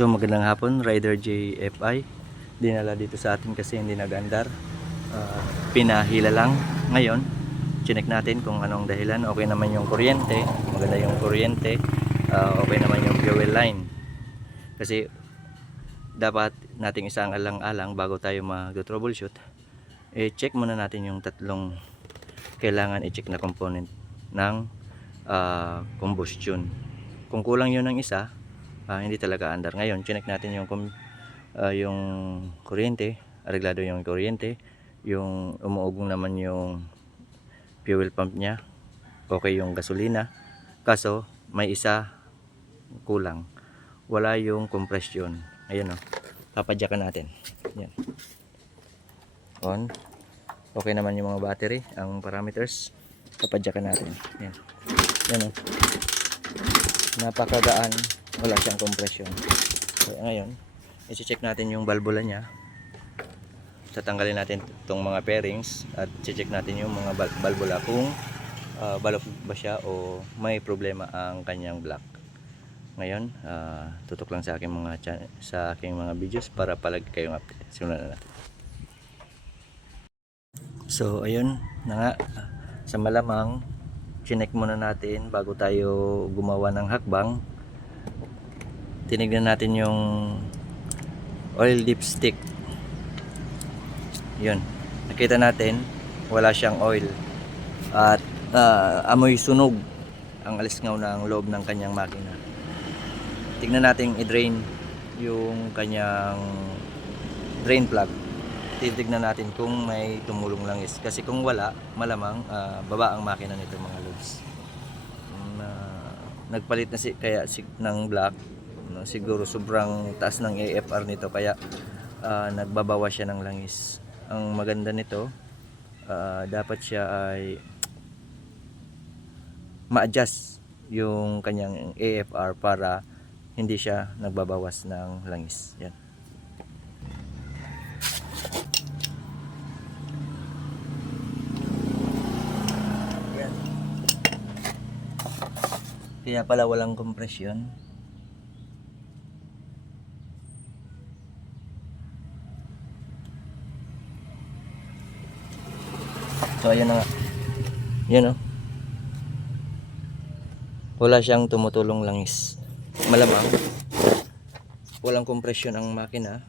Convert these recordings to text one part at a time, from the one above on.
So magandang hapon, Rider JFI. Dinala dito sa atin kasi hindi nag-andar. Ah, pinahila lang. Ngayon, chinek natin kung anong dahilan. Okay naman yung kuryente, maganda yung kuryente. Ah, okay naman yung fuel line. Kasi dapat nating isang alang-alang bago tayo mag-troubleshoot. Eh, check muna natin yung tatlong kailangan i-check na component ng ah, combustion. Kung kulang yun ng isa, ah, hindi talaga andar. Ngayon, chinek natin yung ah, yung kuryente, areglado yung kuryente, yung umuugong naman yung fuel pump niya, okay yung gasolina. Kaso, may isa kulang. Wala yung compression. Ayan o. Papadyakan natin. Yan. On. Okay naman yung mga battery, ang parameters. Papadyakan natin. Yan. Yan o napakagaan wala siyang compression. So, ngayon isi-check natin yung valvula niya. Tatanggalin natin itong mga pairings at check natin yung mga val- valvula kung ah, balok ba siya o may problema ang kanyang block. Ngayon ah, tutok lang sa aking mga sa aking mga videos para palagi kayong update simulan na natin. So ayun na nga. Sa malamang chinek muna natin bago tayo gumawa ng hakbang tinignan natin yung oil dipstick. Yun. Nakita natin wala siyang oil. At ah, amoy sunog. Ang alisngaw ng loob ng kanyang makina. Tignan natin i-drain yung kanyang drain plug. Titignan natin kung may tumulong langis kasi kung wala malamang ah, baba ang makina nito mga loads Mm, ah, nagpalit na si kaya si ng black no, siguro sobrang taas ng AFR nito kaya ah, nagbabawa siya ng langis ang maganda nito ah, dapat siya ay ma-adjust yung kanyang AFR para hindi siya nagbabawas ng langis yan Yan. Kaya pala walang kompresyon. So ayun na nga. Yan oh. Wala siyang tumutulong langis. Malamang walang kompresyon ang makina.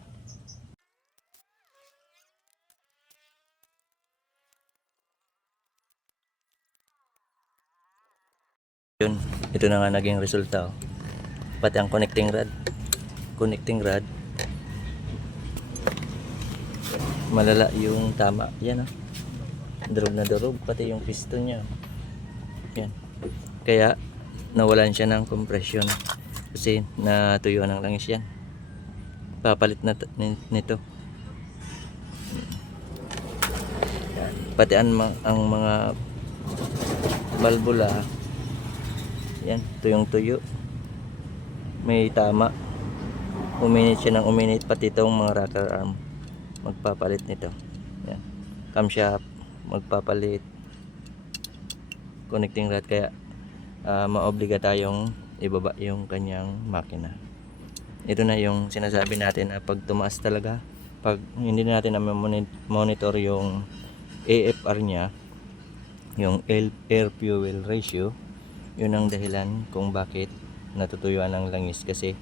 Yun, ito na nga naging resulta. oh. Pati ang connecting rod. Connecting rod. Malala yung tama. Yan oh. Durog na durog. Pati yung piston niya. Yan. Kaya, nawalan siya ng compression. Kasi natuyuan ng langis yan. Papalit na nito. Yan. Pati ang, ang mga valvula yan, tuyong tuyo. May tama. Uminit siya ng uminit pati itong mga rocker arm. Magpapalit nito. Yan. Camshaft, magpapalit. Connecting rod kaya ah, maobliga tayong ibaba yung kanyang makina. Ito na yung sinasabi natin na pag tumaas talaga, pag hindi natin na monitor yung AFR niya, yung air- fuel ratio, yun ang dahilan kung bakit natutuyuan ng langis kasi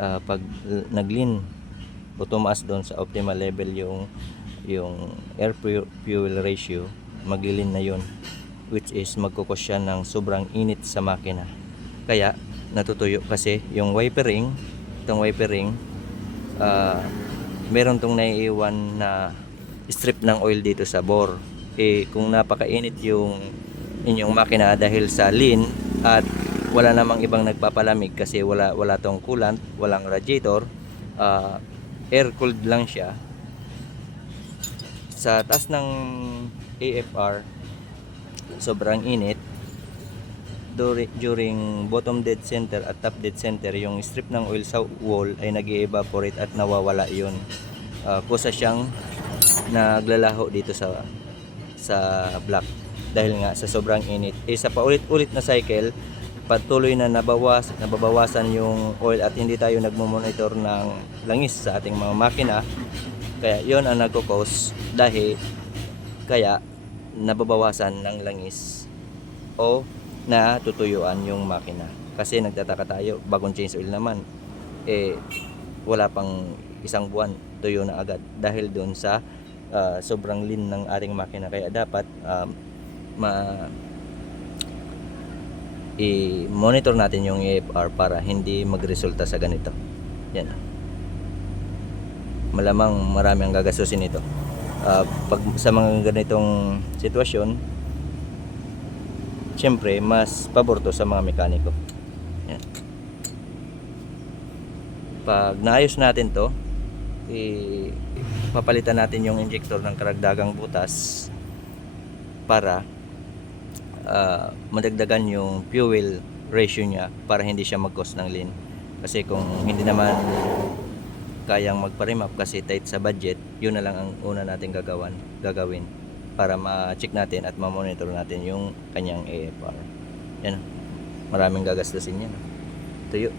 ah, pag naglin o tumaas doon sa optimal level yung yung air fu- fuel ratio maglilin na yun which is magkukos siya ng sobrang init sa makina kaya natutuyo kasi yung wiper ring itong wiper ring ah, meron tong naiiwan na strip ng oil dito sa bore eh kung napakainit yung inyong makina dahil sa lean at wala namang ibang nagpapalamig kasi wala wala tong coolant, walang radiator, ah, air cooled lang siya. Sa taas ng AFR, sobrang init. During, bottom dead center at top dead center, yung strip ng oil sa wall ay nag evaporate at nawawala yun. Ah, kusa siyang naglalaho dito sa sa block dahil nga sa sobrang init. Eh sa paulit-ulit na cycle, patuloy na nabawas, nababawasan yung oil at hindi tayo nagmo-monitor ng langis sa ating mga makina, kaya yon ang nagko-cause dahil kaya nababawasan ng langis o natutuyuan yung makina. Kasi nagtataka tayo, bagong change oil naman, eh wala pang isang buwan, tuyo na agad dahil doon sa ah, sobrang lean ng ating makina. Kaya dapat um, ma i-monitor natin yung AFR para hindi magresulta sa ganito. Yan. Malamang marami ang gagastusin nito. Ah, pag sa mga ganitong sitwasyon, siyempre mas pabor to sa mga mekaniko. Yan. Pag naayos natin to, i papalitan natin yung injector ng karagdagang butas para ah, madagdagan yung fuel ratio niya para hindi siya mag-cause ng lean. Kasi kung hindi naman kayang magpa-remap kasi tight sa budget, yun na lang ang una natin gagawan, gagawin para ma-check natin at ma-monitor natin yung kanyang AFR. Yan. Maraming gagastusin yan. Tuyo.